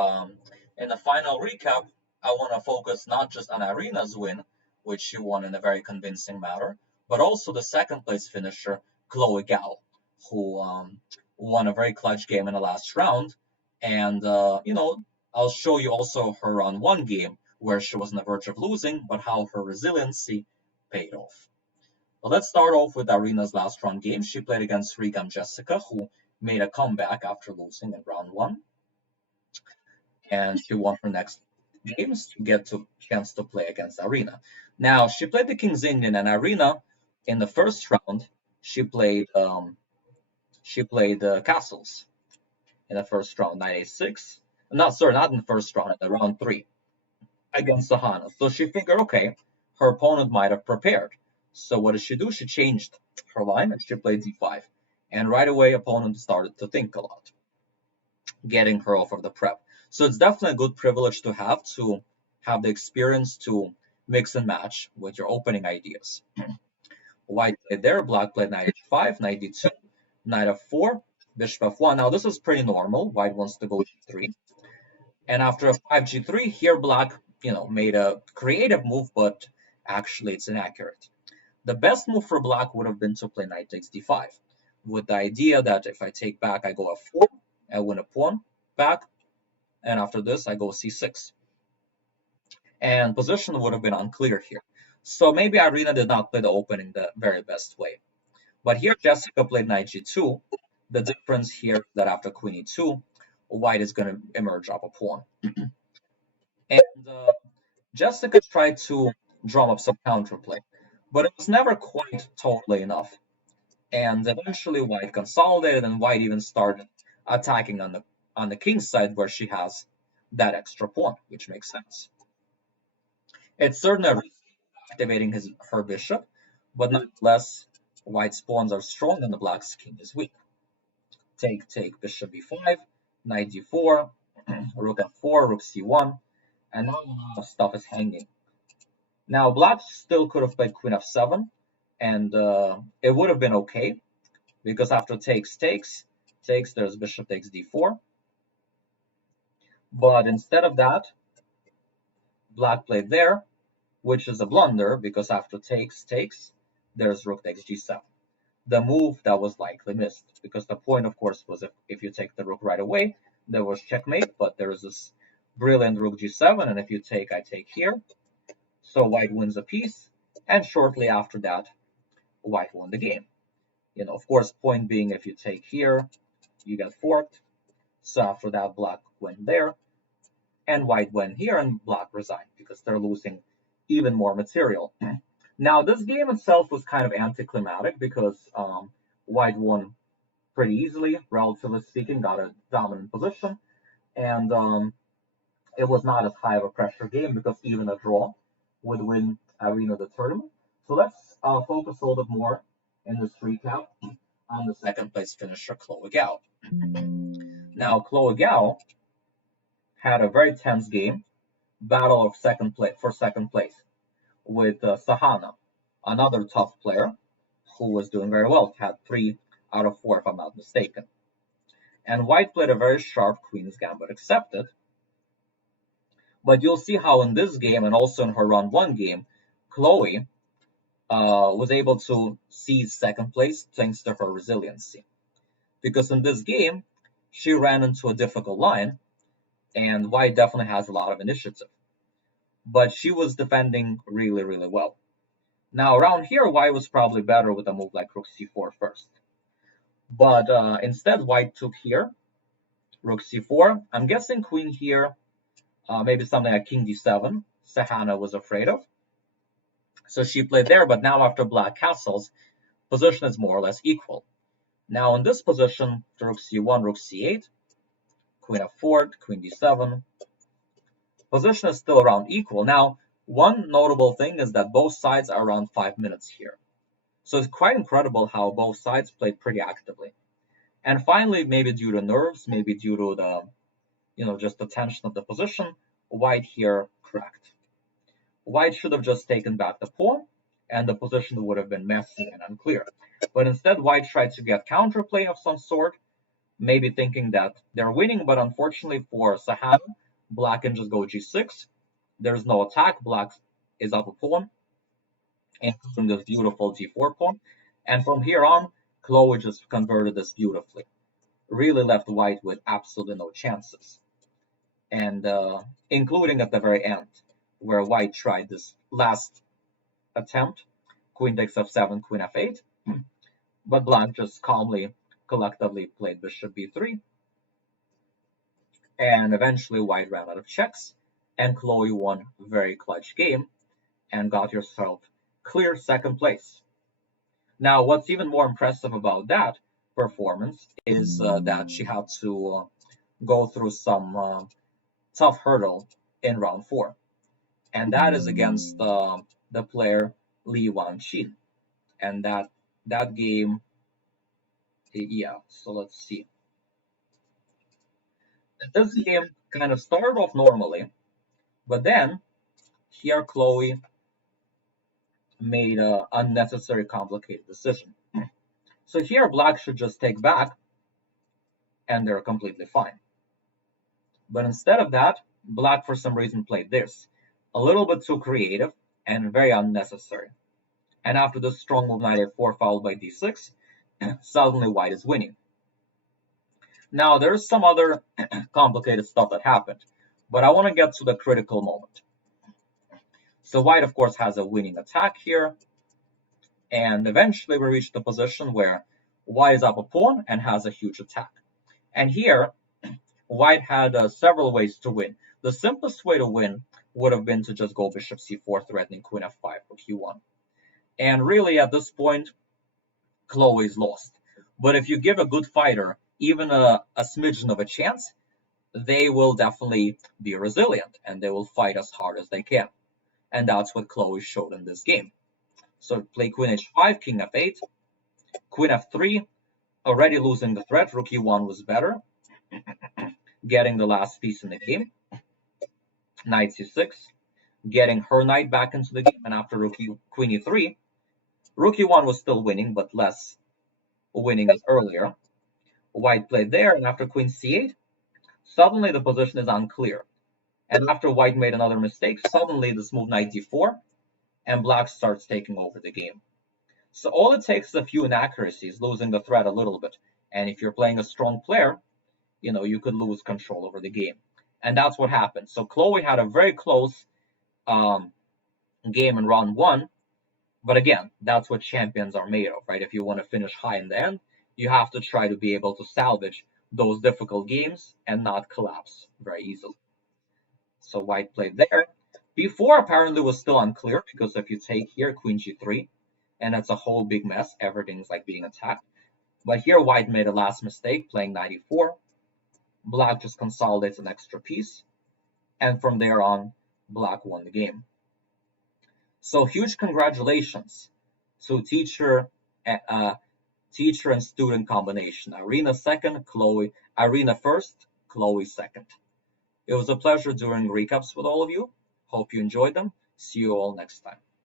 Um, in the final recap, I want to focus not just on Irina's win, which she won in a very convincing manner, but also the second place finisher, Chloe Gao, who won a very clutch game in the last round. And, I'll show you also her round one game where she was on the verge of losing, but how her resiliency paid off. Well, let's start off with Irina's last round game. She played against Regam Jessica, who made a comeback after losing in round one, and she won her next games to get to chance to play against Irina. Now she played the King's Indian, and Irina in the first round she played castles in the first round, knight a6. Not in the first round, in the round three against Sahana. So she figured, okay, her opponent might have prepared. So what did she do? She changed her line and she played d5. And right away, opponent started to think a lot, getting her off of the prep. So it's definitely a good privilege to have the experience to mix and match with your opening ideas. White played there, black played knight h5, knight d2, knight f4, bishop f1. Now this is pretty normal. White wants to go g3. And after a 5g3, here black, made a creative move, but actually it's inaccurate. The best move for black would have been to play knight takes d5, with the idea that if I take back, I go f4, I win a pawn back, and after this, I go c6. And position would have been unclear here. So maybe Irina did not play the opening the very best way. But here, Jessica played knight g2. The difference here is that after queen e2, white is going to emerge up a pawn. And Jessica tried to drum up some counterplay, but it was never quite totally enough. And eventually white consolidated, and white even started attacking on the king's side where she has that extra pawn, which makes sense. It's certainly activating her bishop, but nonetheless, white's pawns are strong and the black's king is weak. Take, bishop b5, knight d4, rook f4, rook c1, and now a lot of stuff is hanging. Now black still could have played queen f7, and it would have been okay, because after takes, there's bishop takes d4. But instead of that, black played there, which is a blunder, because after takes, there's rook takes g7. The move that was likely missed, because the point, of course, was if you take the rook right away, there was checkmate, but there is this brilliant rook g7, and if you take, I take here. So white wins a piece, and shortly after that, white won the game. Of course, point being, if you take here, you get forked. So after that, black went there, and white went here, and black resigned, because they're losing even more material. Now, this game itself was kind of anticlimactic, because white won pretty easily, relatively speaking, got a dominant position, and it was not as high of a pressure game, because even a draw would win Irina the tournament. So let's focus a little bit more in this recap on the second place finisher, Chloe Gao. Now, Chloe Gao had a very tense game, battle of second place with Sahana, another tough player who was doing very well, had 3 out of 4 if I'm not mistaken. And white played a very sharp queen's gambit accepted. But you'll see how in this game, and also in her round one game, Chloe was able to seize second place thanks to her resiliency. Because in this game, she ran into a difficult line, and white definitely has a lot of initiative. But she was defending really, really well. Now around here, white was probably better with a move like rook c4 first. But instead, white took here, rook c4. I'm guessing queen here, maybe something like king d7, Sahana was afraid of. So she played there, but now after black castles, position is more or less equal. Now in this position, rook c1, rook c8, queen f4, queen d7. Position is still around equal. Now, one notable thing is that both sides are around 5 minutes here. So it's quite incredible how both sides played pretty actively. And finally, maybe due to nerves, maybe due to the, just the tension of the position, white here cracked. White should have just taken back the pawn, and the position would have been messy and unclear. But instead, white tried to get counterplay of some sort, maybe thinking that they're winning, but unfortunately for Sahana, black can just go g6. There's no attack. Black is up a pawn, including this beautiful g4 pawn. And from here on, Chloe just converted this beautifully. Really left white with absolutely no chances. And including at the very end, where white tried this last attempt, queen takes f7, queen f8, but black just calmly, collectively played bishop b3, and eventually white ran out of checks, and Chloe won a very clutch game and got herself clear second place. Now, what's even more impressive about that performance is that she had to go through some tough hurdle in round 4, and that is against the player Li Wanqin, and that game, yeah. So let's see. This game kind of started off normally, but then here Chloe made an unnecessary complicated decision. So here black should just take back and they're completely fine. But instead of that, black for some reason played this. A little bit too creative and very unnecessary. And after this strong move knight a4 followed by d6, suddenly white is winning. Now there's some other complicated stuff that happened, but I want to get to the critical moment. So white, of course, has a winning attack here, and eventually we reach the position where white is up a pawn and has a huge attack. And here, white had several ways to win. The simplest way to win would have been to just go bishop c4, threatening queen f5 for q1. And really, at this point, Chloe is lost. But if you give a good fighter even a smidgen of a chance, they will definitely be resilient and they will fight as hard as they can. And that's what Chloe showed in this game. So play queen h5, king f8, queen f3, already losing the threat. Rook e1 was better, getting the last piece in the game. Knight c6, getting her knight back into the game, and after queen e3, rook e1 was still winning, but less winning as earlier. White played there, and after queen c8, suddenly the position is unclear. And after white made another mistake, suddenly this move knight d4, and black starts taking over the game. So all it takes is a few inaccuracies, losing the threat a little bit. And if you're playing a strong player, you could lose control over the game. And that's what happened. So Chloe had a very close game in round 1. But again, that's what champions are made of, right? If you want to finish high in the end, you have to try to be able to salvage those difficult games and not collapse very easily. So white played there. b4 apparently was still unclear, because if you take here, queen g3, and it's a whole big mess, everything's like being attacked. But here white made a last mistake, playing knight e4. Black just consolidates an extra piece, and from there on, black won the game. So huge congratulations to teacher and student combination. Irina second, Irina first, Chloe second. It was a pleasure doing recaps with all of you. Hope you enjoyed them. See you all next time.